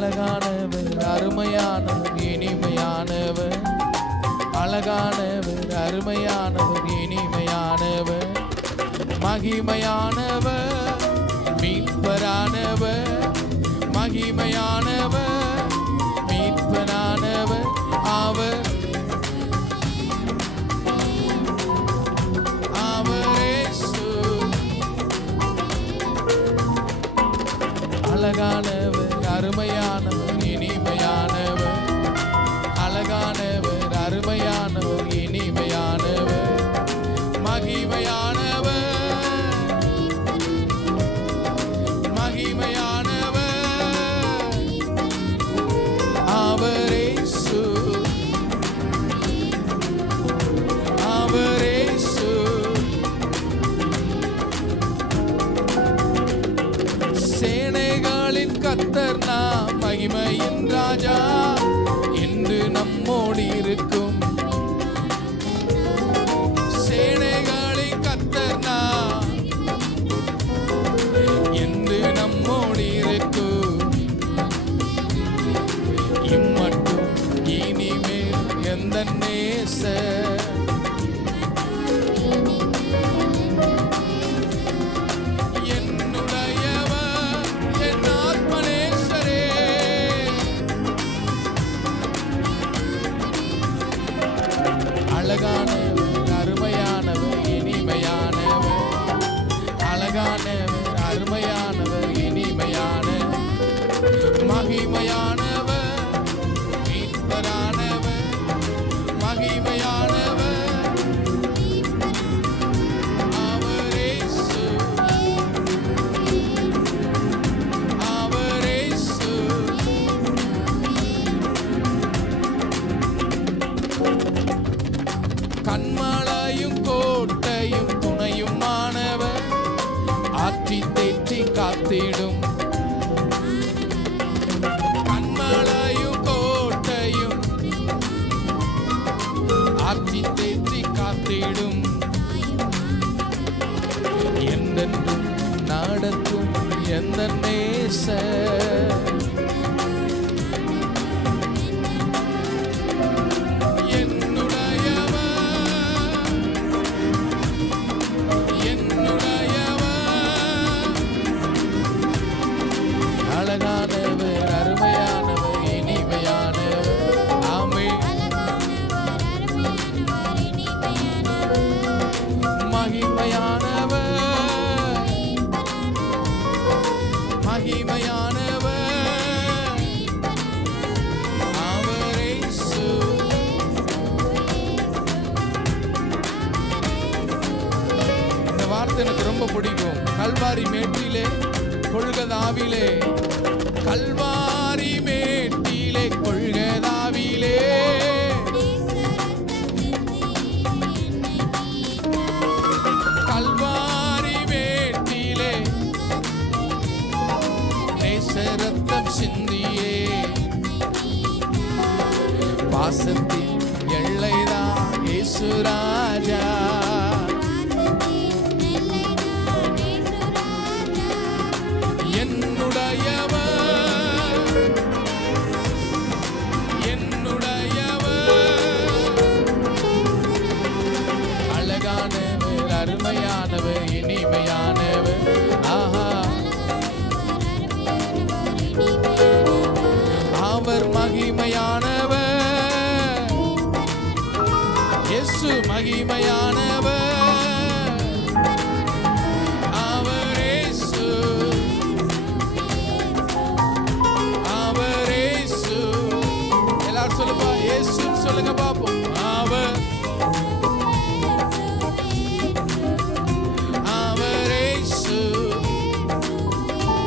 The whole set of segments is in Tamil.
அழகானவர், அருமையானவர், இனிமையானவர். அழகானவர், அருமையானவர், இனிமையானவர். மகிமையானவர், மீட்பரானவர். மகிமையானவர், மீட்பரானவர். அவர் அழகானவர், அருமையானவர், இனிமையானவர். அழகானவர், அருமையானவர், இனிமையானவர். மகிமையானவர், மகிமையானவர். அவர் இயேசு, அவர் இயேசு. சேனைகளின் கர்த்தர் நாம், மகிமையின் ராஜா என்று நம்மோடு இருக்கும். சேனைகளின் கர்த்தர் நாம் என்று நம்மோடு இருக்கும். இம்மட்டும் இனிமேல் எந்த நேசர் அழகானவர், அருமையானவர், இனிமையானவர். அழகானவர், அருமையானவர், இனிமையானவர். மகிமையானவர், மீட்பரானவர். மகிமையானவர். அவர் இயேசு, அவர் இயேசு. கண்மலையும் கோட்டையும் துணையும் மாணவர், ஆற்றி தேற்றி காத்திடும். கண்மலையும் கோட்டையும் ஆற்றி தேற்றி காத்திடும். என்றென்றும் நடத்தும் எந்த நேசர். அழகானவர், அருமையானவர், இனிமையானவர். ஆமென். மகிமையானவர், மகிமையானவர். அவர் இயேசு. இந்த வார்த்தை எனக்கு ரொம்ப பிடிக்கும். கல்வாரி மேட்டிலே, கொள்கதாவிலே, கல்வாரி மேட்டிலே, கொள்கதாவிலே. கல்வாரி மேட்டிலே நேசரத்தம் சிந்தியே. பாசத்தின் எல்லைதான் இயேசு ராஜா. அழகானவர், அருமையானவர், இனிமையானவர். ஆஹா, அவர் மகிமையானவர். இயேசு மகிமையானவர். அவர் இயேசு, அவர் இயேசு. எல்லாரும் சொல்லுப்பா, இயேசு சொல்லுங்க பாப்போம். அவர்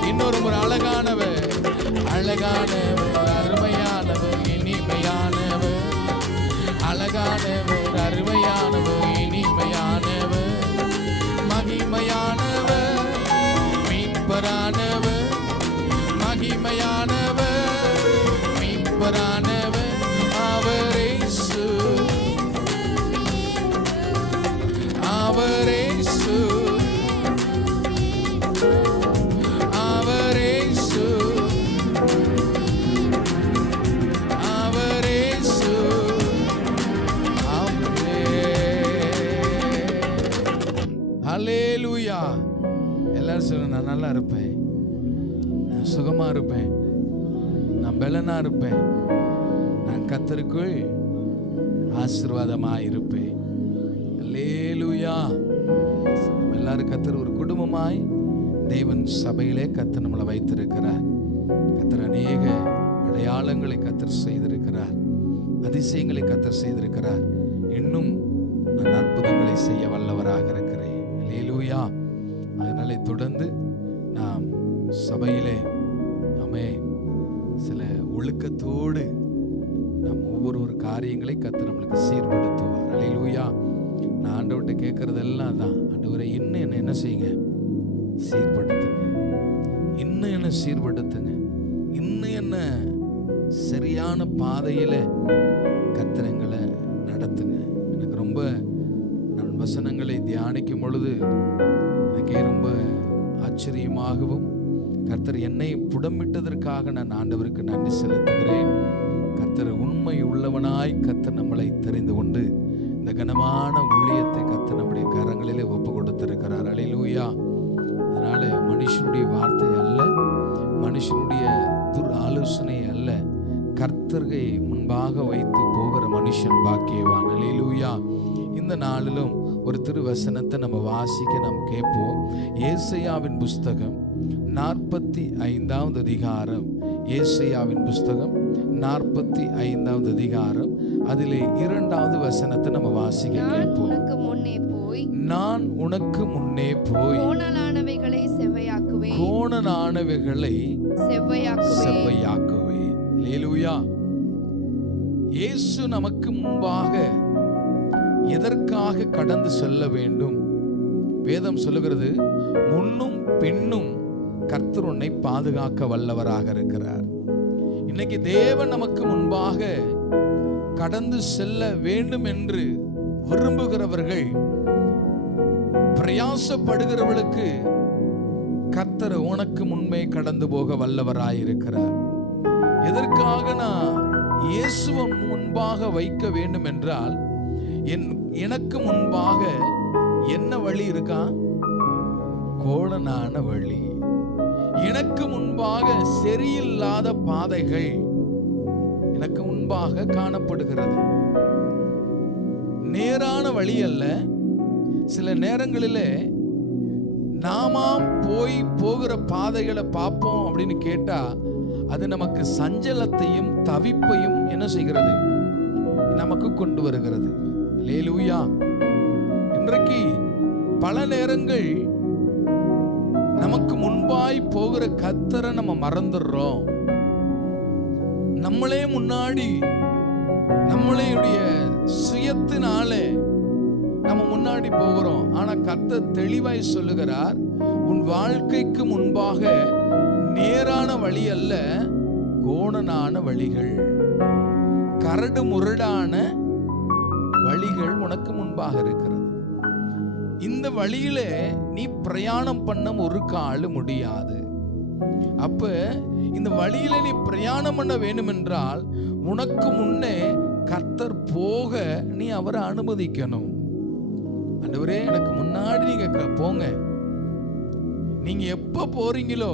இன்னொரு முறை. அழகானவர், அழகானவர், அருமையானவர், இனிமையானவர். அழகானவர், அருமையானவர், இனிமையானவர். மகிமையானவர், மீட்பரானவர். மகிமையானவர், மீட்பரானவர். அவர் இயேசு, அவர் இயேசு. அவர் இயேசு, ஹல்லேலூயா. எல்லாரும் சொல்லுங்க, நான் நல்லா இருப்பேன், நான் சுகமா இருப்பேன், நான் பலனா இருப்பேன், நான் கர்த்தருக்குள் ஆசீர்வாதமா இருப்பேன். ஹல்லேலூயா. நம்ம எல்லாரும் கர்த்தர் ஒரு குடும்பமாய் தேவன் சபையிலே கர்த்தர் நம்மளை வைத்திருக்கிறார். கர்த்தர் அநேக அடையாளங்களை கர்த்தர் செய்திருக்கிறார், அதிசயங்களை கர்த்தர் செய்திருக்கிறார். இன்னும் நான் அற்புதங்களை செய்ய வல்லவராக இருக்கிறேன். ஹல்லேலூயா. அதனாலே தொடர்ந்து நாம் சபையிலே நாமே சில ஒழுக்கத்தோடு நாம் ஒவ்வொரு காரியங்களை கர்த்தர் நம்மளுக்கு சீர்படுத்துவார். ஹல்லேலூயா. நான் ஆண்டவர்கிட்ட கேட்கறதெல்லாம் தான், ஆண்டவரே இன்னும் என்ன செய்யுங்க, சீர்படுத்துங்க, இன்னும் என்ன சீர்படுத்துங்க, இன்னும் என்ன சரியான பாதையில கர்த்தர் எங்களை நடத்துங்க. எனக்கு ரொம்ப நான் வசனங்களை தியானிக்கும் பொழுது எனக்கே ரொம்ப ஆச்சரியமாகவும், கர்த்தர் என்னை புடமிட்டதற்காக நான் ஆண்டவருக்கு நன்றி செலுத்துகிறேன். கர்த்தர் உண்மை உள்ளவனாய் கர்த்தர் நம்மளை தெரிந்து கொண்டு இந்த கனமான ஊழியத்தை கர்த்தர் நம்முடைய கரங்களிலே ஒப்பு கொடுத்திருக்கிறார். ஹல்லேலூயா. அதனால மனுஷனுடைய வார்த்தை அல்ல, மனுஷனுடைய ஆலோசனை அல்ல, கர்த்தரை முன்பாக வைத்து போகிற மனுஷன் பாக்கியவான். ஹல்லேலூயா. இந்த நாளிலும் ஒரு திருவசனத்தை நம்ம வாசிக்க நாம் கேட்போம். ஏசாயாவின் புஸ்தகம் 45வது அதிகாரம். ஏசாயாவின் புஸ்தகம் 45வது அதிகாரம், அதிலே 2வது வசனத்தை நம்ம வாசிக்க கேட்போம். நான் உனக்கு முன்னே போய் கோணலானவைகளை செவ்வையாக்குவேன், கோணலானவைகளை செவ்வையாக்குவேன். ஹல்லேலூயா. இயேசு நமக்கு முன்பாக எதற்காக கடந்து செல்ல வேண்டும்? வேதம் சொல்லுகிறது, முன்னும் பின்னும் கர்த்தர் உன்னை பாதுகாக்க வல்லவராக இருக்கிறார். இன்னைக்கு தேவன் நமக்கு முன்பாக கடந்து செல்ல வேண்டும் என்று விரும்புகிறவர்கள், பிரயாசப்படுகிறவர்களுக்கு கர்த்தர் உனக்கு முன்பே கடந்து போக வல்லவராயிருக்கிறார். எதற்காக நான் இயேசுவை முன்பாக வைக்க வேண்டும் என்றால், எனக்கு முன்பாக என்ன வழி இருக்கா? கோணலான வழி. எனக்கு முன்பாக சரியில்லாத பாதைகள் எனக்கு முன்பாக காணப்படுகிறது. நேரான வழி அல்ல. சில நேரங்களிலே நாமாம் போகிற பாதைகளை பார்ப்போம் அப்படின்னு கேட்டா, அது நமக்கு சஞ்சலத்தையும் தவிப்பையும் என்ன செய்கிறது? நமக்கு கொண்டு வருகிறது. ஹல்லேலூயா. இன்றைக்கு பல நேரங்கள் நமக்கு முன்பாய் போகிற கர்த்தரை நம்ம மறந்துடுறோம். நம்மளே முன்னாடி நம்மளுடைய சுயத்தினாலே நம்ம முன்னாடி போகிறோம். ஆனா கர்த்தர் தெளிவாய் சொல்லுகிறார், உன் வாழ்க்கைக்கு முன்பாக நேரான வழி அல்ல, கோணலான வழிகள், கரடு முரடான வழிகள் உனக்கு முன்பாக இருக்கிறது. இந்த வழியிலே நீ பிரயாணம் பண்ண ஒரு கால் முடியாது. அப்ப இந்த வழியில நீ பிரயாணம் பண்ண வேண்டும் என்றால், உனக்கு முன்னே கர்த்தர் போக நீ அவரை அனுமதிக்கணும். ஆண்டவரே எனக்கு முன்னாடி நீங்க போங்க, நீங்க எப்ப போறீங்களோ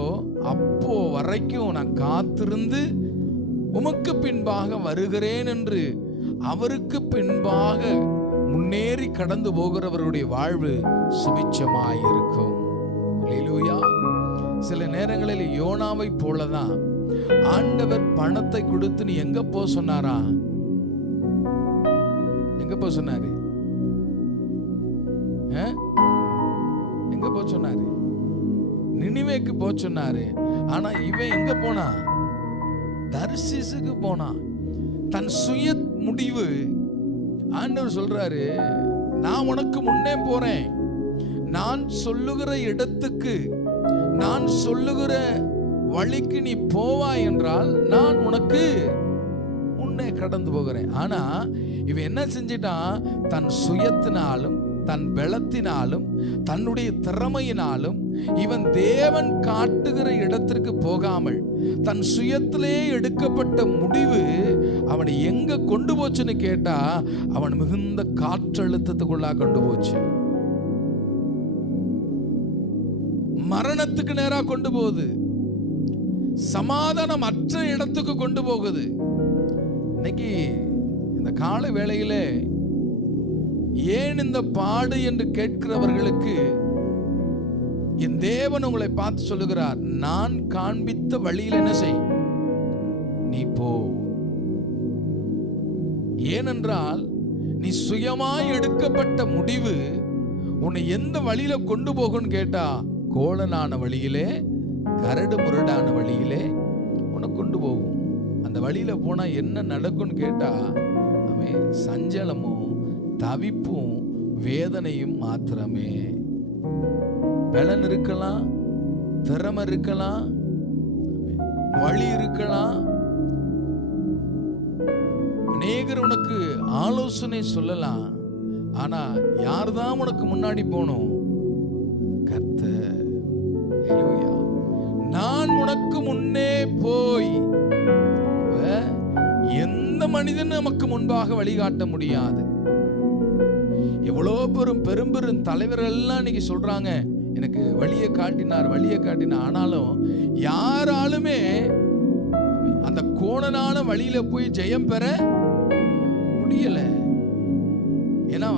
அப்போ வரைக்கும் நான் காத்திருந்து உமக்கு பின்பாக வருகிறேன் என்று அவருக்கு பின்பாக முன்னேறி கடந்து போகிறவருடைய வாழ்வு சுபிட்சமாய் இருக்கும். ஹல்லேலூயா. சில நேரங்களில் யோனாவை போலதான் ஆண்டவர் பணத்தை கொடுத்து நீ எங்க போ சொன்னாரா? எங்க போ சொன்னாரு? எங்க போ சொன்னாரு? நினிவேக்கு போ சொன்னாரு. ஆனா இவன் எங்க போனா? தர்சீசுக்கு போனா. தன் சுய முடிவு. ஆண்டவர் சொல்றாரு, நான் உனக்கு முன்னே போறேன், நான் சொல்லுகிற இடத்துக்கு, நான் சொல்லுகிற வழிக்கு நீ போவாய் என்றால் நான் உனக்கு முன்னே கடந்து போகிறேன். ஆனா இவன் என்ன செஞ்சிட்டான்? தன் சுயத்தினாலும் தன் பலத்தினாலும் தன்னுடைய திறமையினாலும் இவன் தேவன் காட்டுகிற இடத்திற்கு போகாமல் தன் சுயத்திலே எடுக்கப்பட்ட முடிவு அவனை எங்க கொண்டு போச்சுன்னு கேட்டா, அவன் மிகுந்த காற்றழுத்தத்துக்குள்ளா கொண்டு போச்சு. மரணத்துக்கு நேரா கொண்டு போகுது, சமாதானம் அற்ற இடத்துக்கு கொண்டு போகுது. இன்னைக்கு இந்த கால வேளையில ஏன் இந்த பாடு என்று கேட்கிறவர்களுக்கு என் தேவன் உங்களை பார்த்து சொல்லுகிறார், நான் காண்பித்த வழியில் என்ன செய், நீ போ. ஏனென்றால் நீ சுயமாய் எடுக்கப்பட்ட முடிவு உன்னை எந்த வழியில கொண்டு போகும்னு கேட்டா, கோலனான வழியிலே, கரடு முரடான வழியிலே உன்னை கொண்டு போகும். அந்த வழியில போனா என்ன நடக்கும்னு கேட்டா, அவன் சஞ்சலமும் தவிப்பும் வேதனையும் மாத்திரமே. பலன் இருக்கலாம், திறமை இருக்கலாம், வழி இருக்கலாம், அநேகர் உனக்கு ஆலோசனை சொல்லலாம். ஆனா யார்தான் உனக்கு முன்னாடி போகணும்? கர்த்தர். ஹல்லேலூயா. நான் உனக்கு முன்னே போய். எந்த மனிதன் நமக்கு முன்பாக வழிகாட்ட முடியாது. எவ்வளோ பெரும் பெரும் தலைவர்கள் எல்லாம் இன்னைக்கு சொல்றாங்க, எனக்கு வழியை காட்டினார், வழியை காட்டினார். ஆனாலும் யாராலுமே அந்த கோணனான வழியில போய் ஜெயம் பெற முடியல. ஏன்னா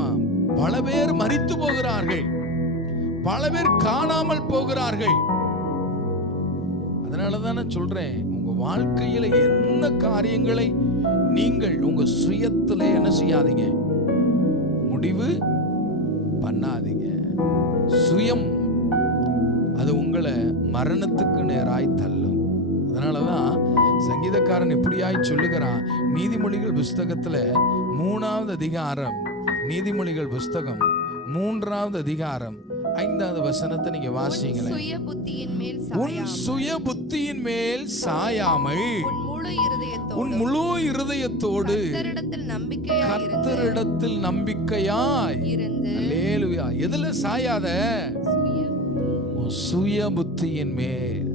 பல பேர் மரித்து போகிறார்கள், பல பேர் காணாமல் போகிறார்கள். அதனாலதானே சொல்றேன், உங்க வாழ்க்கையில என்ன காரியங்களை நீங்கள் உங்க சுயத்துல என்ன செய்யாதீங்க, முடிவு பண்ணாதீங்க. சுயம் அது உங்களை மரணத்துக்கு நேராய் தள்ளும். அதனாலதான் சங்கீதக்காரன் எப்படியாய் சொல்லுகிறான், நீதிமொழிகள் புஸ்தகத்துல 3வது அதிகாரம், நீதிமொழிகள் புஸ்தகம் 3வது அதிகாரம் 5வது வசனத்தை நீங்க வாசிங்களேன். உன் சுய புத்தியின் மேல் சாயாமல் உன் முழு இருதயத்தோடு கர்த்தரிடத்தில் நம்பிக்கையாய் இருந்து. அல்லேலூயா. எதுல சாயாத? உன் சுய புத்தியின் மேல்.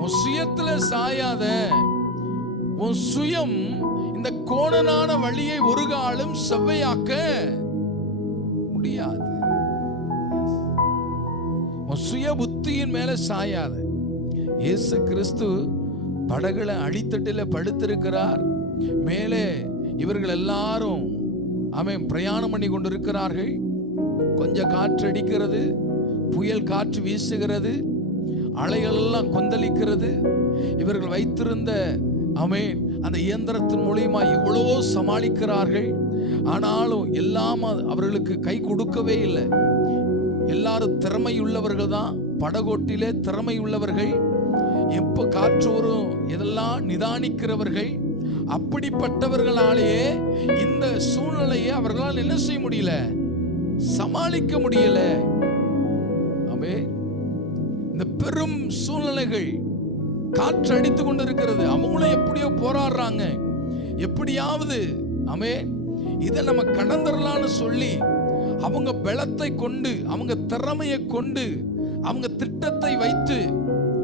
உன் சுயத்துல சாயாத. உன் சுயம் இந்த கோணனான வழியை ஒரு காலம் செவ்வையாக்க முடியாது. உன் சுய புத்தியின் மேல சாயாத. இயேசு கிறிஸ்து படகுல அடித்தட்டில படுத்திருக்கிறார். மேலே இவர்கள் எல்லாரும் அவன் பிரயாணம் பண்ணி கொண்டிருக்கிறார்கள். கொஞ்சம் காற்று அடிக்கிறது, புயல் காற்று வீசுகிறது, அலைகள் எல்லாம் கொந்தளிக்கிறது. இவர்கள் வைத்திருந்த ஆமென் அந்த இயந்திரத்தின் மூலமா எவ்வளவோ சமாளிக்கிறார்கள். ஆனாலும் எல்லாம் அவர்களுக்கு கை கொடுக்கவே இல்லை. எல்லாரும் திறமை உள்ளவர்கள் தான், படகோட்டிலே திறமை உள்ளவர்கள், எப்ப காற்று வரும் இதெல்லாம் நிதானிக்கிறவர்கள். அப்படிப்பட்டவர்களாலேயே இந்த சூழ்நிலையை அவர்களால் என்ன செய்ய முடியல, சமாளிக்க முடியல. ஆமென். இந்த பெரும் சூழ்நிலைகள் காற்று அடித்து கொண்டு இருக்கிறது. அவங்களும் எப்படியோ போராடுறாங்க, எப்படியாவது ஆமென் இதை நம்ம கடந்துடலான்னு சொல்லி அவங்க பலத்தை கொண்டு, அவங்க திறமையை கொண்டு, அவங்க திட்டத்தை வைத்து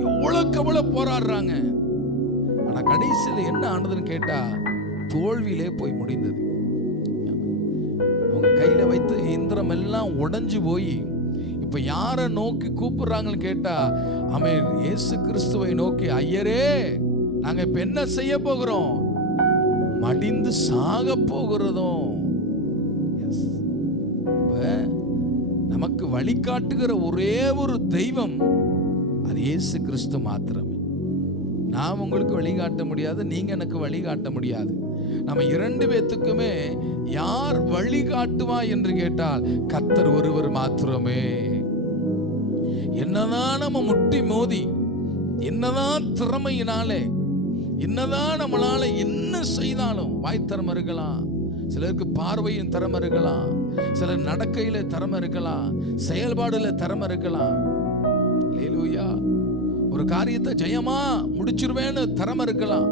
எவ்வளவுக்கு எவ்வளவு போராடுறாங்க. ஆனா கடைசியில் என்ன ஆனதுன்னு கேட்டா, தோல்வியிலே போய் முடிந்தது. அவங்க கையில வைத்த இயந்திரம் எல்லாம் உடைஞ்சு போய் இப்ப யாரை நோக்கி கூப்பிடுறாங்கன்னு கேட்டா, ஆமென் இயேசு கிறிஸ்துவை நோக்கி, ஐயரே நாங்க இப்ப என்ன செய்ய போகிறோம், மடிந்து சாக போகிறதும். நமக்கு வழிகாட்டுகிற ஒரே ஒரு தெய்வம் அது இயேசு கிறிஸ்து மாத்திரமே. நான் உங்களுக்கு வழிகாட்ட முடியாது, நீங்க எனக்கு வழிகாட்ட முடியாது. நம்ம 2 பேத்துக்குமே யார் வழிகாட்டுவா என்று கேட்டால் கர்த்தர் ஒருவர் மாத்திரமே. என்னதான் நம்ம முட்டி மோதி, என்னதான் திறமையினாலே, என்னதான் நம்மளால என்ன செய்தாலும், வாய் திறமை இருக்கலாம், சிலருக்கு பார்வையின் திறமை இருக்கலாம், சிலர் நடக்கையில திறமை இருக்கலாம், செயல்பாடுல திறமை இருக்கலாம். அல்லேலூயா. ஒரு காரியத்தை ஜெயமா முடிச்சிருவேன்னு திறமை இருக்கலாம்.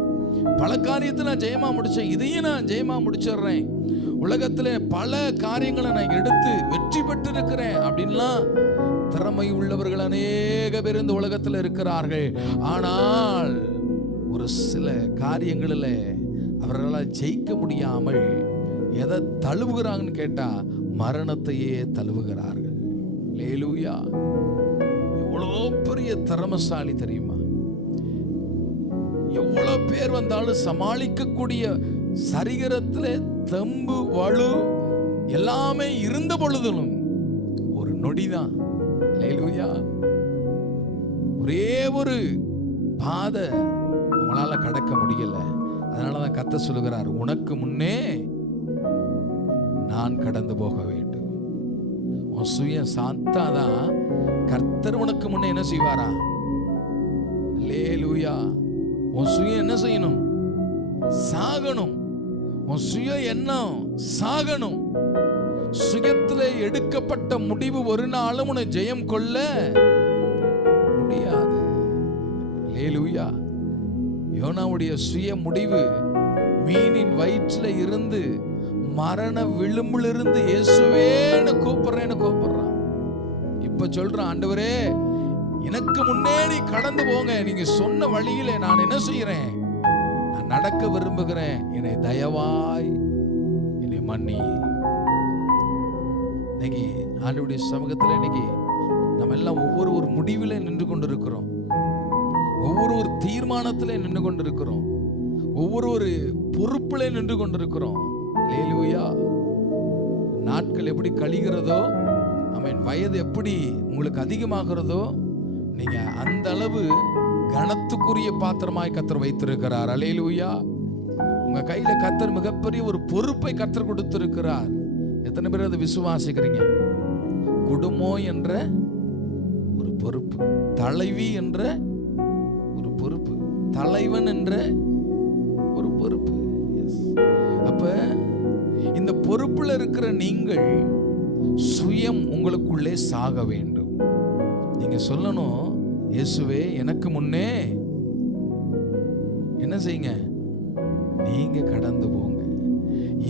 பல காரியத்தை நான் ஜெயமா முடிச்சேன், இதையும் நான் ஜெயமா முடிச்சிடுறேன், உலகத்துல பல காரியங்களை நான் எடுத்து வெற்றி பெற்று இருக்கிறேன் அப்படின்லாம் திறமை உள்ளவர்கள் அநேக பேர் இந்த உலகத்தில் இருக்கிறார்கள். ஆனால் ஒரு சில காரியங்களில் அவர்களால் ஜெயிக்க முடியாமல் எதை தழுவுகிறாங்கன்னு கேட்டா, மரணத்தையே தழுவுகிறார்கள். அல்லேலூயா. எவ்வளோ பெரிய திறமசாலி தெரியுமா? எவ்வளவு பேர் வந்தாலும் சமாளிக்கக்கூடிய சரீரத்துல தெம்பு வலு எல்லாமே இருந்த பொழுதிலும் ஒரு நொடிதான். அல்லேலூயா. ஒரே ஒரு பாதை அவங்களால கடக்க முடியல. அதனாலதான் கர்த்தர் சொல்லுகிறார், உனக்கு முன்னே நான் கடந்து போக வேண்டும். உன் சுய சாத்தாதான் கர்த்தர் உனக்கு முன்னே என்ன செய்வாரா? அல்லேலூயா. உன் சுயம் என்ன செய்யணும்? சாகணும். உன் சுய எண்ணம் சாகணும். சுயத்திலே எடுக்கப்பட்ட முடிவு ஒரு நாளும் உன்னை ஜெயம் கொள்ள முடியாது. அல்லேலூயா. யோனாவுடைய சுய முடிவு மீனின் வயிற்றுல இருந்து மரண விளிம்பிலிருந்து இயேசுவேன்னு கூப்பிடுறான். இப்ப சொல்றான், ஆண்டவரே எனக்கு முன்னே நீ கடந்து போங்க. நீங்க சொன்ன வழியில நான் என்ன செய்யறேன்? நான் நடக்க விரும்புகிறேன். என்னை தயவாய் என்னை மன்னி. இன்னைக்கு ஆண்டவருடைய சமூகத்துல இன்னைக்கு நம்ம எல்லாம் ஒவ்வொரு முடிவில நின்று கொண்டிருக்கிறோம். ஒவ்வொரு தீர்மானத்திலே நின்று கொண்டிருக்கிறோம். ஒவ்வொரு பொறுப்பிலே நின்று கொண்டிருக்கிறோம். அல்லேலூயா. நாட்கள் எப்படி கழிகிறதோ, வயது எப்படி உங்களுக்கு அதிகமாகிறதோ, நீங்க அந்த அளவு கனத்துக்குரிய பாத்திரமாய் கர்த்தர் வைத்திருக்கிறார். அல்லேலூயா. உங்க கையில கர்த்தர் மிகப்பெரிய ஒரு பொறுப்பை கர்த்தர் கொடுத்திருக்கிறார். எத்தனை பேர் அதை விசுவாசிக்கிறீங்க? குடும்பம் என்ற ஒரு பொறுப்பு, தலைவி என்ற ஒரு பொறுப்பு, தலைவன் என்ற ஒரு பொறுப்பு. அப்ப இந்த பொறுப்புல இருக்கிற நீங்கள் சுயம் உங்களுக்குள்ளே சாக வேண்டும். நீங்க சொல்லணும், இயேசுவே எனக்கு முன்னே என்ன செய்யுங்க? நீங்க கடந்து போங்க.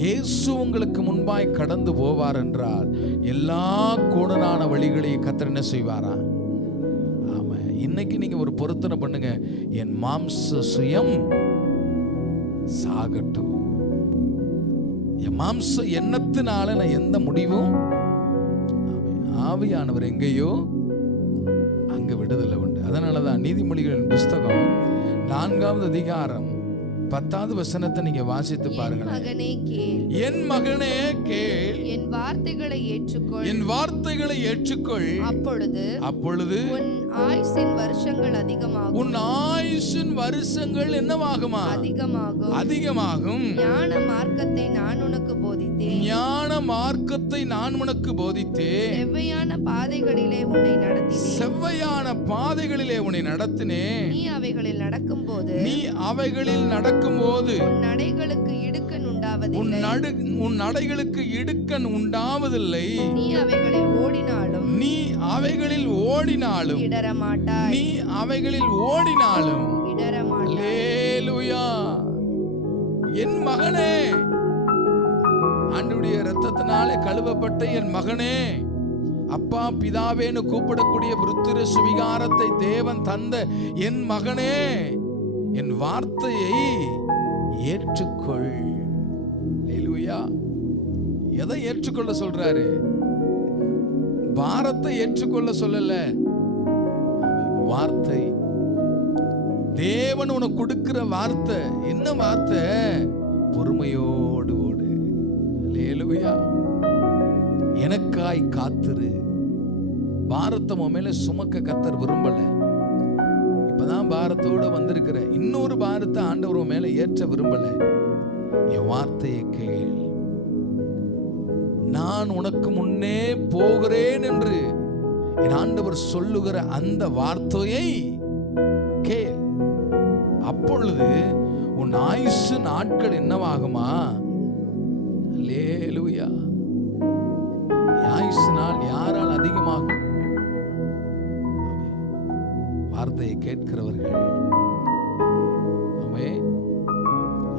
இயேசு உங்களுக்கு முன்பாய் கடந்து போவார் என்றால் எல்லா கோணலான வழிகளையும் கர்த்தர் என்ன செய்வாரா? ஆமா. இன்னைக்கு நீங்க ஒரு பொருத்தனை பண்ணுங்க, என் மாம்ச சுயம் சாகட்டும். என் மாம்ச எண்ணத்தினால நான் எந்த முடிவும், ஆவியானவர் எங்கேயோ அங்க விடுதலை உண்டு. அதனாலதான் நீதிமொழிகளின் புஸ்தகம் 4வது அதிகாரம் 10வது வசனத்தை நீங்க வாசித்து பாருங்க. என் மகனே கேள், என் வார்த்தைகளை ஏற்றுக்கொள், என் வார்த்தைகளை ஏற்றுக்கொள். அப்பொழுது உன் ஆயுசின் வருஷங்கள் அதிகமாகும். உன் ஆயுசின் வருஷங்கள் என்னவாகுமா? அதிகமாகும். ஞான மார்க்கத்தை நான் உனக்கு போதித்தேன். ஞான மார்க்கத்தை நான் உனக்கு போதித்தேன். செவ்வையான பாதைகளிலே உன்னை நடத்தினேன். செவ்வையான பாதைகளிலே உன்னை நடத்தினேன். நீ அவைகளில் நடக்கும்போது உன் நடைகளுக்கு இடுக்கண் உண்டாவதில்லை. நீ அவைகளில் ஓடினாலும் இடரமாட்டாய். அல்லேலூயா. என் மகனே, ஆண்டவருடைய இரத்தத்தினாலே கழுவப்பட்ட என் மகனே, அப்பா பிதாவேன்னு கூப்பிடக்கூடிய புத்திர சுவிகாரத்தை தேவன் தந்த என் மகனே, என் வார்த்தையை ஏற்றுக்கொள். அல்லேலூயா. எதை ஏற்றுக்கொள்ள சொல்றாரு? பாரத்தை ஏற்றுக்கொள்ள சொல்லல, வார்த்தை. தேவன் உனக்கு கொடுக்கிற வார்த்தை என்ன வார்த்தை? பொறுமையோடு ஓடு. அல்லேலூயா. எனக்காய் காத்திரு. பாரத்தை உன் மேல சுமக்க கர்த்தர் விரும்பல. இப்பதான் பாரத்தோட வந்திருக்கிற, இன்னொரு பாரத்தை ஆண்டவர் மேல ஏற்ற விரும்பல. என் வார்த்தையை கேள். நான் உனக்கு முன்னே போகிறேன் என்று என் ஆண்டவர் சொல்லுகிற அந்த வார்த்தையை கேள். அப்பொழுது உன் ஆயுசு நாட்கள் என்னவாகுமா? அல்லேலூயா. ஆயுசு நாள் யாரால் அதிகமாகும்? வார்த்தையை கேட்கிறவர்கள்.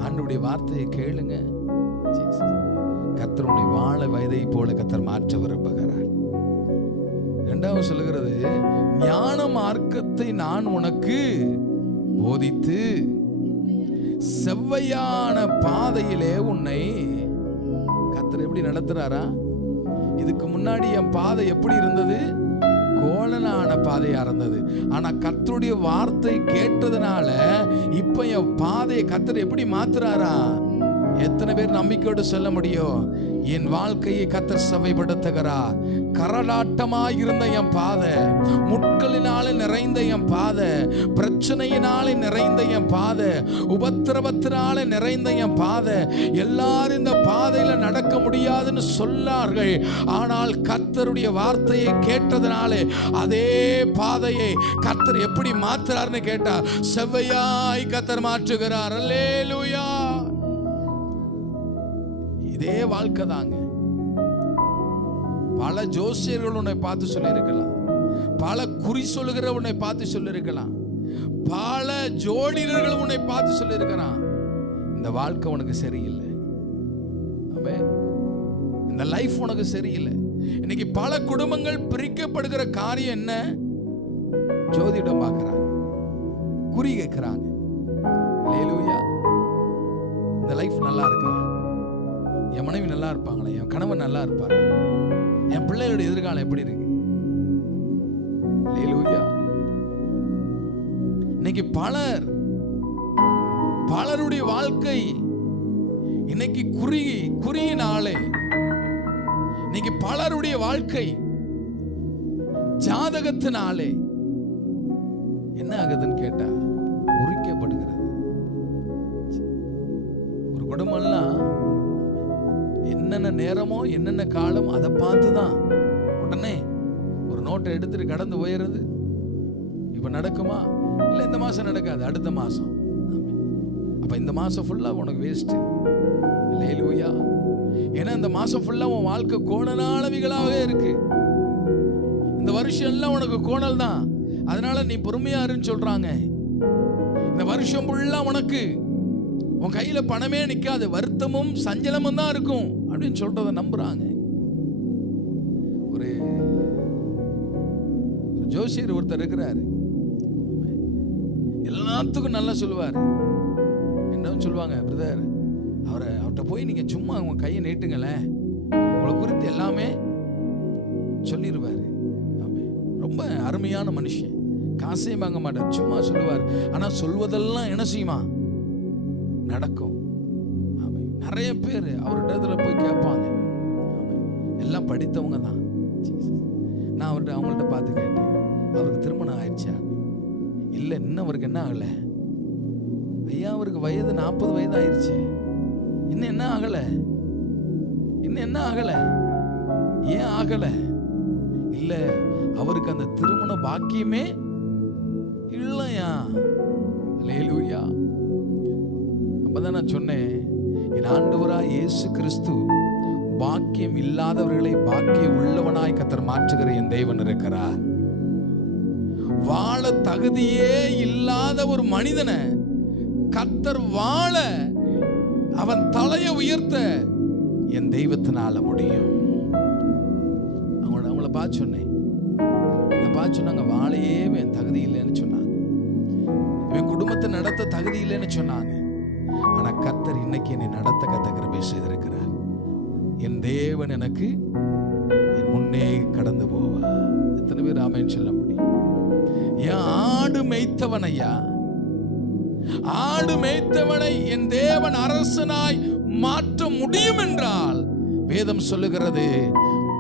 ஆண்டவருடைய வார்த்தையை கேளுங்க. கர்த்தர் உன்னை வாழ வயதை போல கர்த்தர் மாற்ற விரும்புகிறார். இரண்டாவது சொல்லுகிறது, ஞான மார்க்கத்தை நான் உனக்கு போதித்து செவ்வையான பாதையிலே உன்னை. கர்த்தர் எப்படி நடத்துறாரா? இதுக்கு முன்னாடி என் பாதை எப்படி இருந்தது? கோலனான பாதையா இருந்தது. ஆனா கர்த்தருடைய வார்த்தை கேட்டதுனால இப்ப என் பாதையை கர்த்தர் எப்படி மாத்துறாரா? எத்தனை பேர் நம்பிக்கையோடு சொல்ல முடியும்? என் வாழ்க்கையை கர்த்தர் சபைப்படுத்துகிறார். கரடாட்டமாய் இருந்த என் பாதை, முட்களினாலே நிறைந்த என் பாதை, பிரச்சனையினாலே நிறைந்த என் பாதை, உபத்திரவத்தினாலே நிறைந்த என் பாதை, எல்லாரும் இந்த பாதையில நடக்க முடியாதுன்னு சொன்னார்கள். ஆனால் கர்த்தருடைய வார்த்தையை கேட்டதனாலே அதே பாதையை கர்த்தர் எப்படி மாற்றுறார்னு கேட்டா, செவ்வையாய் கர்த்தர் மாற்றுகிறார். அல்லேலூயா. இதே வாழ்க்கை தாங்க. பல ஜோசியர்கள் உன்னை பார்த்து சொல்லியிருக்கலாம், பல குறி சொல்லுகிற உன்னை பார்த்து சொல்லியிருக்கலாம், பல ஜோடினர்கள் உன்னை பார்த்து சொல்லியிருக்கிறான், இந்த வாழ்க்கை உனக்கு சரியில்லை, இந்த லைஃப் உனக்கு சரியில்லை. இன்னைக்கு பல குடும்பங்கள் பிரிக்கப்படுகிற காரியம் என்ன? ஜோதிடம் பார்க்கிறாங்க, குறி கேட்கிறாங்க. அல்லேலூயா. இந்த லைஃப் நல்லா இருக்கா? என் மனைவி நல்லா இருப்பாங்களா? என் கணவன் நல்லா இருப்பாரா? என் பிள்ளைகளுடைய எதிர்காலம் எப்படி இருக்கு? அல்லேலூயா. இன்னைக்கு பலருடைய வாழ்க்கை இன்னைக்கு குறியினாலே, இன்னைக்கு பலருடைய வாழ்க்கை ஜாதகத்தினாலே என்ன ஆகுதுன்னு கேட்டா முறிக்கப்படுகிறது. ஒரு குடும்பம்லாம் என்னென்ன நேரமோ என்னென்ன காலம் அதை பார்த்துதான் உடனே ஒரு நோட்டை எடுத்துட்டு கடந்து போயிடுறது. இப்ப நடக்குமா? இல்ல இந்த மாசம் நடக்காது, அடுத்த மாசம். அப்ப இந்த மாசம் ஃபுல்லா உனக்கு வேஸ்ட். அல்லேலூயா. ஏன்னா இந்த மாசம் ஃபுல்லா உன் வாழ்க்கை கோணலானவைகளாகவே இருக்கு. இந்த வருஷம் எல்லாம் உனக்கு கோணல் தான். அதனால நீ பொறுமையா இருன்னு சொல்றாங்க. இந்த வருஷம் ஃபுல்லா உனக்கு உன் கையில பணமே நிக்காது, வருத்தமும் சஞ்சலமும் தான் இருக்கும் அப்படின்னு சொல்றத நம்புறாங்க. ஒரு ஜோசியர் ஒருத்தர் இருக்கிறாரு, எல்லாத்துக்கும் நல்லா சொல்லுவார். என்ன சொல்லுவாங்க, பிரதர் அவர்கிட்ட போய் நீங்க சும்மா உங்க கையை நீட்டுங்களேன், உங்களை குறித்து எல்லாமே சொல்லிடுவாரு. ரொம்ப அருமையான மனுஷன், காசே வாங்க மாட்டார், சும்மா சொல்லுவார். ஆனா சொல்வதெல்லாம் என்ன செய்யுமா? நடக்கும். நிறைய பேர் அவர்கிட்ட போய் கேட்பாங்க, எல்லாம் படித்தவங்க தான். நான் அவங்கள்ட்ட பார்த்து கேட்டேன், அவருக்கு திருமணம் ஆயிடுச்சா? இல்லை, இன்னும் அவருக்கு என்ன ஆகலை. ஐயா, அவருக்கு வயது 40 வயது ஆயிடுச்சு, இன்னும் என்ன ஆகல? இன்னும் என்ன ஆகல? ஏன் ஆகல? இல்ல, அவருக்கு அந்த திருமண பாக்கியமே இல்லையா? அல்லேலூயா. அப்பதான் நான் சொன்னேன், என் ஆண்டவராய் இயேசு கிறிஸ்து பாக்கியம் இல்லாதவர்களை பாக்கியம் உள்ளவனாய் கர்த்தர் மாற்றுகிற என் தேவன் இருக்கிறார். வாழ தகுதியே இல்லாத ஒரு மனிதனை கர்த்தர் வாழ, அவன் தலையை உயர்த்த என் தெய்வத்தினால முடியும். அவங்கள பார்த்து சொன்னேன், சொன்னாங்க, வாழையே என் தகுதி இல்லைன்னு சொன்னாங்க, என் குடும்பத்தை நடத்த தகுதி இல்லைன்னு சொன்னாங்க. ஆனா கர்த்தர் இன்னைக்கு என்னை நடத்த கிருபை செய்திருக்கிறார். என் தேவன் எனக்கு என் முன்னே கடந்து போவார். எத்தனை பேர் ஆமென் சொல்ல முடியும்? என் ஆடு மேய்த்தவன் ஐயா, ஆடு மேய்த்தவனை என் தேவன் அரசனாய் மாற்ற முடியும் என்றால் வேதம் சொல்லுகிறது,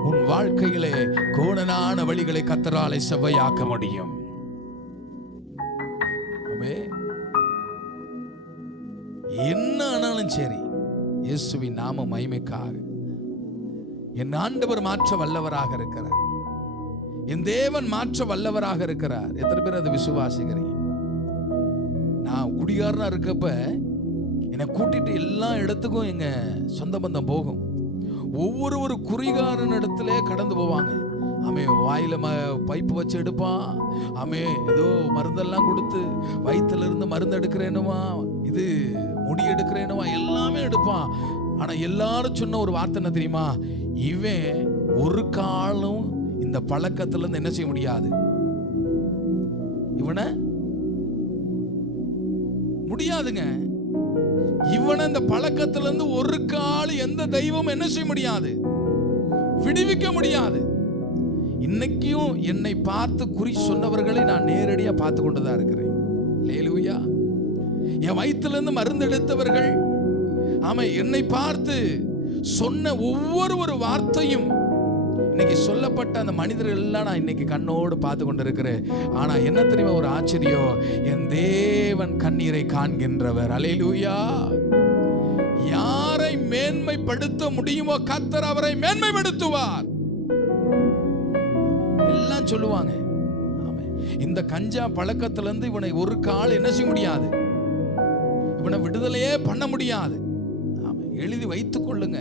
உன் வாழ்க்கையிலே கோணலான வழிகளை கர்த்தராலே செவ்வையாக்க முடியும். என்ன ஆனாலும் சரி, இயேசுவின் நாம மகிமைக்காக என் ஆண்டவர் மாற்ற வல்லவராக இருக்கிறார். என் தேவன் மாற்ற வல்லவராக இருக்கிறார். எத்தனை பேர் அதை விசுவாசிக்கிறீங்க? நான் குடிகாரனா இருக்கப்ப என்னை கூட்டிட்டு எல்லா இடத்துக்கும் எங்க சொந்த பந்தம் போகும். ஒவ்வொரு குறிகாரன் இடத்துல கடந்து போவாங்க. ஆமே, வாயில பைப்பு வச்சு எடுப்பான். ஆமே, ஏதோ மருந்தெல்லாம் கொடுத்து வயிற்றுல இருந்து மருந்து எடுக்கிறேனுமா, இது முடி எடுக்கிறேனுமா, எல்லாமே எடுப்பான். ஆனா எல்லாரும் சொன்ன ஒரு வார்த்தை என்ன தெரியுமா? இவன் ஒரு காலம் இந்த பழக்கத்துல இருந்து என்ன செய்ய முடியாது, இவனை முடியாதுங்க. இவனை இந்த பழக்கத்துல இருந்து ஒரு காலம் எந்த தெய்வம் என்ன செய்ய முடியாது, விடுவிக்க முடியாது. இன்னைக்கும் என்னை பார்த்து குறி சொன்னவர்களை நான் நேரடியா பார்த்து கொண்டுதான் இருக்கிறேன். அல்லேலூயா. என் வயிற்றிலிருந்து மருந்து எடுத்தவர்கள், ஆமா, என்னை பார்த்து சொன்ன ஒவ்வொரு வார்த்தையும் இன்னைக்கு சொல்லப்பட்ட அந்த மனிதர்கள் எல்லாம் நான் இன்னைக்கு கண்ணோடு பார்த்து கொண்டிருக்கிறேன். ஆனா என்ன தெரியுமா ஒரு ஆச்சரியம், என் தேவன் கண்ணீரை காண்கின்றவர். அல்லேலூயா. யாரை மேன்மைப்படுத்த முடியுமோ கர்த்தர் அவரை மேன்மைப்படுத்துவார். எல்லாம் சொல்லுவாங்க, இந்த கஞ்சா பழக்கத்துல இருந்து இவனை ஒரு கால் என்ன செய்ய முடியாது, இவனை விடுதலையே பண்ண முடியாது. எழுதி வைத்துக் கொள்ளுங்க,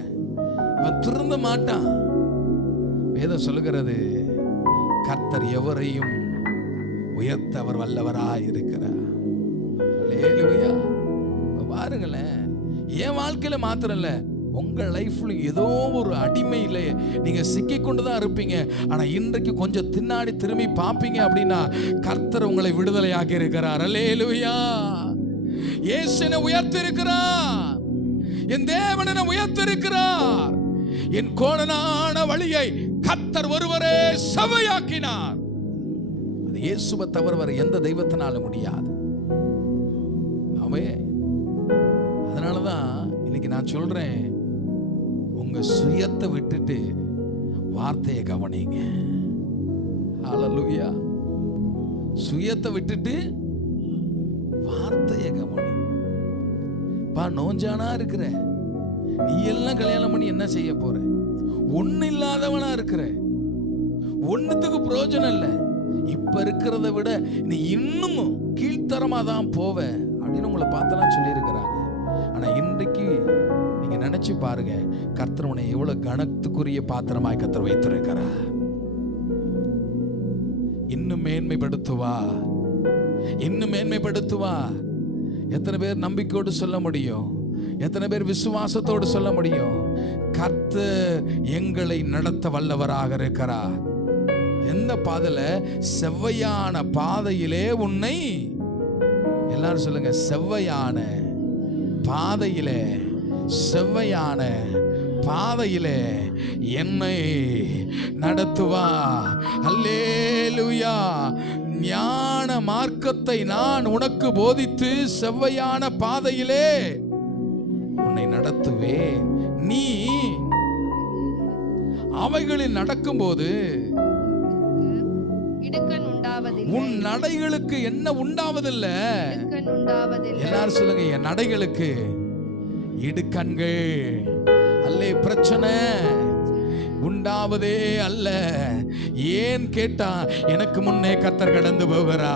இவன் திருந்த மாட்டான். வேதம் சொல்லுகிறது, கர்த்தர் எவரையும் உயர்த்த அவர் வல்லவராய் இருக்கிறார். அல்லேலூயா. பாருங்களேன், என் வாழ்க்கையில மாத்திரம் இல்ல, உங்க லைஃப்ல ஏதோ ஒரு அடிமையில நீங்க சிக்கி கொண்டுதான் இருப்பீங்க. ஆனா இன்றைக்கு கொஞ்சம் தின்னாடி திரும்பி பாப்பீங்க அப்படின்னா கர்த்தர் உங்களை விடுதலையாக்கி இருக்கிறார். அல்லேலூயா. இயேசுவை உயர்த்தி இருக்கிறார், என் தேவனை உயர்த்தி இருக்கிறார். என் கோணனான வழியை கர்த்தர் ஒருவரே செவ்வையாக்கினார். அது இயேசுவை தவிர வேற எந்த தெய்வத்தினால முடியாது. ஆமென். அதனாலதான் இன்னைக்கு நான் சொல்றேன், உங்க சுயத்தை விட்டுட்டு வார்த்தையை கவனிங்க. ஹல்லேலூயா. சுயத்தை விட்டுட்டு வார்த்தையை கவனி. பா, நோஞ்சானா இருக்கிற நீ எல்லாம் கல்யாணம் பண்ணி என்ன செய்ய போற? ஒண்ணு இல்லாதவனா இருக்கிற, ஒண்ணுத்துக்கு பிரயோஜனம் இல்லை. இப்ப இருக்கிறத விட நீ இன்னும் கீழ்த்தரமா தான் போவ அப்படின்னு உங்களை பார்த்தலாம் சொல்லி இருக்கிறாங்க. ஆனா இன்றைக்கு நீங்க நினைச்சு பாருங்க, கர்த்தர் உன்னை எவ்வளவு கனத்துக்குரிய பாத்திரமாய் கர்த்தர் வைத்திருக்கிறார். இன்னும் மேன்மைப்படுத்துவா, இன்னும் மேன்மைப்படுத்துவா. எத்தனை பேர் நம்பிக்கையோடு சொல்ல முடியும்? எத்தனை பேர் விசுவாசத்தோடு சொல்ல முடியும்? கர்த்தர் எங்களை நடத்த வல்லவராக இருக்கிறார். எந்த பாதையில? செவ்வையான பாதையிலே உன்னை, எல்லாரும் சொல்லுங்க, செவ்வையான பாதையிலே, செவ்வையான பாதையிலே என்னை நடத்துவா. அல்லேலூயா. ஞான மார்க்கத்தை நான் உனக்கு போதித்து செவ்வையான பாதையிலே உன்னை நடத்துவேன். நீ அவைகளில் நடக்கும்போது இடுக்கண் உண்டாவதில்லை. உன் நடைகளுக்கு என்ன உண்டாவதில்லை? இடுக்கண் உண்டாவதில்லை. எல்லாரும் சொல்லுங்க, என் நடைகளுக்கு இடுக்கண்கள் அல்லே பிரச்சனை உண்டாவதே அல்ல. ஏன் கேட்டா, எனக்கு முன்னே கர்த்தர் கடந்து போகிறா,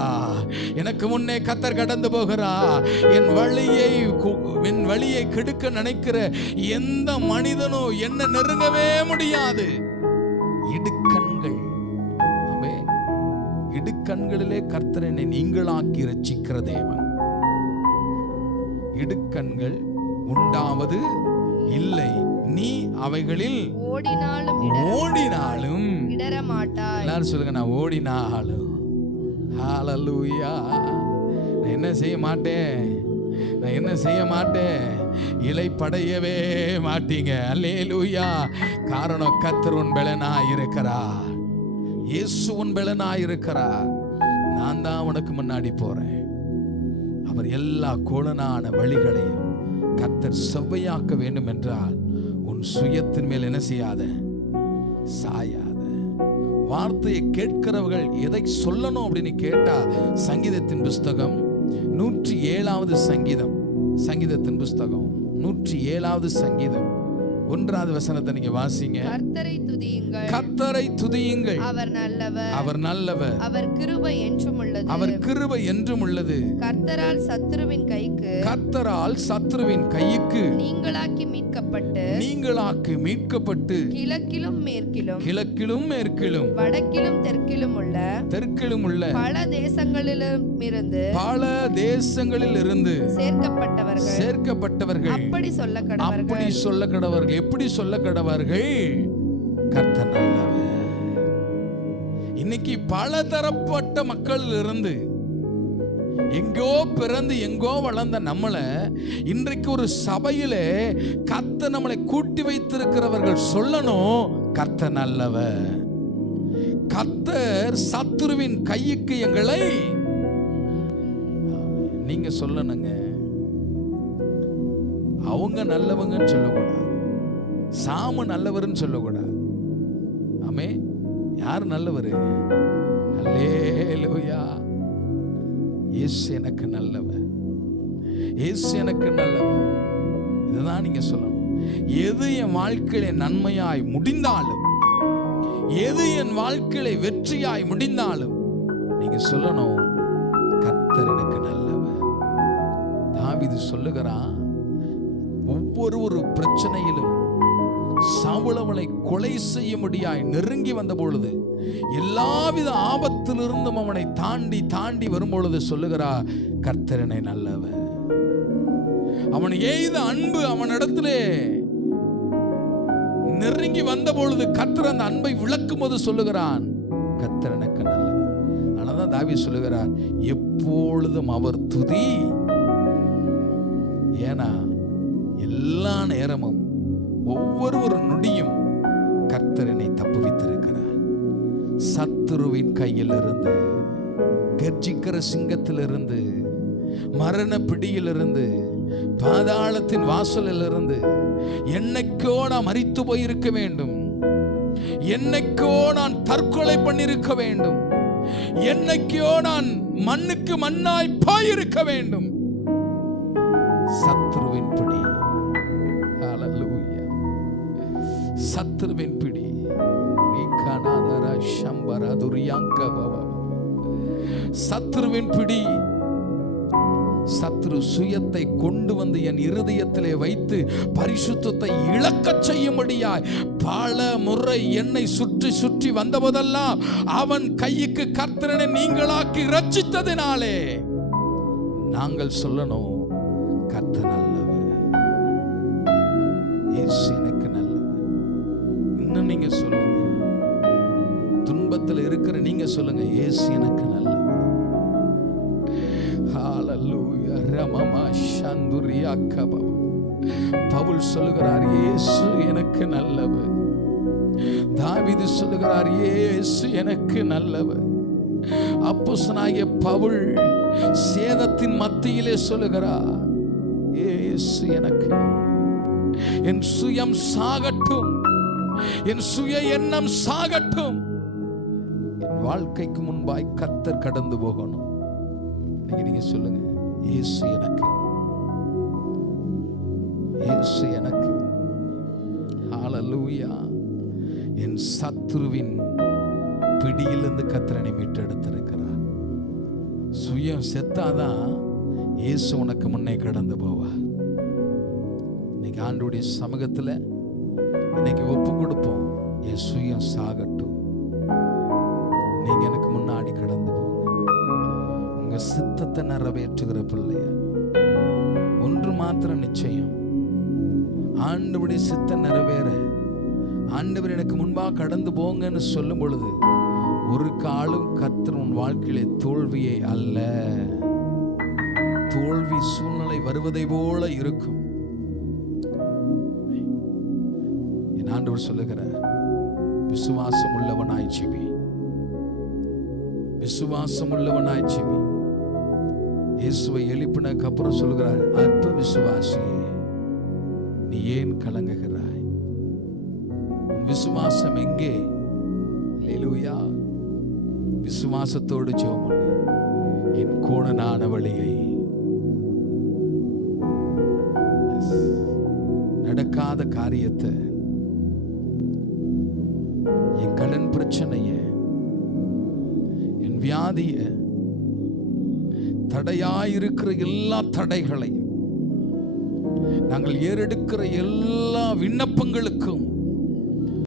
எனக்கு முன்னே கர்த்தர் கடந்து போகிறா. என் வழியை கெடுக்க நினைக்கிற எந்த மனிதனும் என்ன நெருங்கவே முடியாது. இடுக்கண்கள், இடுக்கண்களிலே கர்த்தர் என்னை நீங்களாக்கி ரட்சிக்கிற தேவன். இடுக்கண்கள் உண்டாவது இல்லை, நீ அவைகளில் ஓடினாலும் இடரமாட்டாய். எல்லாரும் சொல்லுங்க, நான் ஓடினாலும். ஹல்லேலூயா. நான் என்ன செய்ய மாட்டேன், நான் என்ன செய்ய மாட்டேன், இளைப்படையவே மாட்டீங்க. அல்லேலூயா. காரணம், கர்த்தர் உன் பெலனாய் இருக்கிறார், இயேசு உன் பெலனாய் இருக்கிறார். நான் தான் உனக்கு முன்னாடி போறேன். அவர் எல்லா கோணனான வழிகளையும் கர்த்தர் செவ்வையாக்க வேண்டும் என்றால் உன் சுயத்தின் மேல் என்ன செய்யாத, சாயாத. வார்த்தையை கேட்கிறவர்கள் எதை சொல்லணும் அப்படின்னு கேட்டா, சங்கீதத்தின் புஸ்தகம் 107வது சங்கீதம், சங்கீதத்தின் புஸ்தகம் 107வது சங்கீதம் 1வது வசனத்தை நீங்க வாசிங்க. கர்த்தரை துதியுங்கள், கர்த்தரை துதியுங்கள், அவர் நல்லவர், அவர் நல்லவர், அவர் கிருபை என்றும் உள்ளது, அவர் கிருபை என்றும் உள்ளது. கர்த்தரால் சத்துருவின் கைக்கு, கர்த்தரால் சத்துருவின் கைக்கு நீங்களாக்கி மீட்கப்பட்டு கிழக்கிலும் மேற்கிலும், கிழக்கிலும் மேற்கிலும், வடக்கிலும் தெற்கிலும் உள்ள பல தேசங்களில் இருந்து சேர்க்கப்பட்டவர்கள் அப்படி சொல்ல கடவர்கள். எப்படி சொல்ல கடவர்கள்? கர்த்தர் நல்லவர். இன்னைக்கு பல தரப்பட்ட மக்களில் இருந்து எங்கோ பிறந்து எங்கோ வளர்ந்த நம்மளை இன்றைக்கு ஒரு சபையிலே கர்த்தர் நம்மளை கூட்டி வைத்திருக்கிறவர்கள் சொல்லணும், கர்த்தர் நல்லவர். கர்த்தர் சத்துருவின் கைக்கு எங்களை, நீங்க சொல்லணுங்க, அவங்க நல்லவங்கன்னு சொல்லக்கூடாது, சாமு நல்லவர்னு சொல்லக்கூடாது. ஆமே, யார் நல்லவர்? அல்லேலூயா. இயேசு எனக்கு நல்லவர், இயேசு எனக்கு நல்லவர். இதுதான் நீங்க சொல்லணும். எது என் வாழ்க்கையில நன்மையாய் முடிந்தாலும், எது என் வாழ்க்கையில வெற்றியாய் முடிந்தாலும் நீங்க சொல்லணும், கர்த்தர் எனக்கு நல்லவர். தாவீது சொல்லுகிறான், ஒவ்வொரு பிரச்சனையிலும் சவுல் அவளை கொலை செய்ய முடியாய் நெருங்கி வந்த பொழுது, எல்லாவித ஆபத்திலிருந்தும் அவனை தாண்டி தாண்டி வரும் பொழுது சொல்லுகிறார், கர்த்தர் என்னை நல்லவர். அவன் எய்த அன்பு அவனிடத்திலே நெருங்கி வந்த பொழுது கர்த்தர் அந்த அன்பை விளக்கும் போது சொல்லுகிறான், கர்த்தர் எனக்கு நல்லவர். ஆனாதான் தாவீது சொல்லுகிறார், எப்பொழுதும் அவர் துதி. ஏன்னா எல்லா நேரமும் ஒவ்வொரு நொடியும் கர்த்தர் என்னை தப்புவித்திருக்கிறார். சத்துருவின் கையிலிருந்து, கர்ஜிக்கிற சிங்கத்திலிருந்து, மரண பிடியிலிருந்து, பாதாளத்தின் வாசலிலிருந்து, என்னைக்கோ நான் மரித்து போயிருக்க வேண்டும், என்னைக்கோ நான் தற்கொலை பண்ணிருக்க வேண்டும், என்னைக்கோ நான் மண்ணுக்கு மண்ணாய் போயிருக்க வேண்டும். சத்துருவின் பிடி, ஹல்லேலூயா, சத்துருவின் பிடி, சத்துருவின் பிடி. சத்துரு சுயத்தை கொண்டு வந்து என் இருதயத்திலே வைத்து பரிசுத்தத்தை இழக்கச் செய்யும்படியாய் பல முறை என்னை சுற்றி சுற்றி வந்தபோதெல்லாம் அவன் கைக்கு கர்த்தரனை நீங்களாக்கி இரட்சித்ததினாலே நாங்கள் சொல்லணும், கர்த்தர் நல்லவர், இயேசு எனக்கு நல்லவர். இன்னும் நீங்க சொல்லுங்க, துன்பத்தில் இருக்கிற நீங்க சொல்லுங்க, இயேசு எனக்கு நல்லவர். ஹல்லேலூயா. ரமமா சந்துரியா கபா. பவுல் சொல்லுகிறார், இயேசு எனக்கு நல்லவர். தாவீது சொல்லுகிறார், இயேசு எனக்கு நல்லவர். அப்போஸ்தலனாகிய பவுல் சேதத்தின் மத்தியிலே சொல்லுகிறார், இயேசு எனக்கு. என் சுயம் சாகட்டும், என் சுய எண்ணம் சாகட்டும், என் வாழ்க்கைக்கு முன்பாய் கர்த்தர் கடந்து போகணும். நீங்க சொல்லுங்க, இயேசு எனக்கு, இயேசு எனக்கு. ஹல்லேலூயா. என் சத்துருவின் பிடியிலிருந்து கர்த்தரை மீட்டெடுத்திருக்கிறார். சுயம் செத்தாதான் இயேசு உனக்கு முன்னே கடந்து போவார். இன்னைக்கு ஆண்டவருடைய சமூகத்தில் இன்னைக்கு ஒப்பு கொடுப்போம், என் சுயம் சாகட்டும், நீங்க எனக்கு முன்னாடி கடந்து போங்க. உங்க சித்தத்தை நிறைவேற்றுகிற பிள்ளைய ஒன்று மாத்திரம் நிச்சயம், ஆண்டவருடைய சித்தம் நிறைவேற ஆண்டவர் எனக்கு முன்பாக கடந்து போங்கன்னு சொல்லும் பொழுது ஒரு காலம் கர்த்தர் உன் வாழ்க்கையிலே தோல்வியை அல்ல, தோல்வி சூழ்நிலை வருவதை போல இருக்கும். என் ஆண்டவர் சொல்லுகிறார், விசுவாசம் உள்ளவனாய் ஜெபி, விசுவாசம் உள்ளவனாய் ஜெபி. இயேசுவை எழுப்பினதுக்கு அப்புறம் சொல்லுகிறார், அற்ப விசுவாசியே நீ ஏன் கலங்குகிறாய்? விசுவாசம் எங்கே? அல்லேலூயா. விசுவாசத்தோடு ஜெபம் பண்ணு. என் கோணனான வழியை, நடக்காத காரியத்தை, என் கடன் பிரச்சனைய, என் வியாதிய, தடையாயிருக்கிற எல்லா தடைகளையும், நாங்கள் ஏறெடுக்கிற எல்லா விண்ணப்பங்களுக்கும்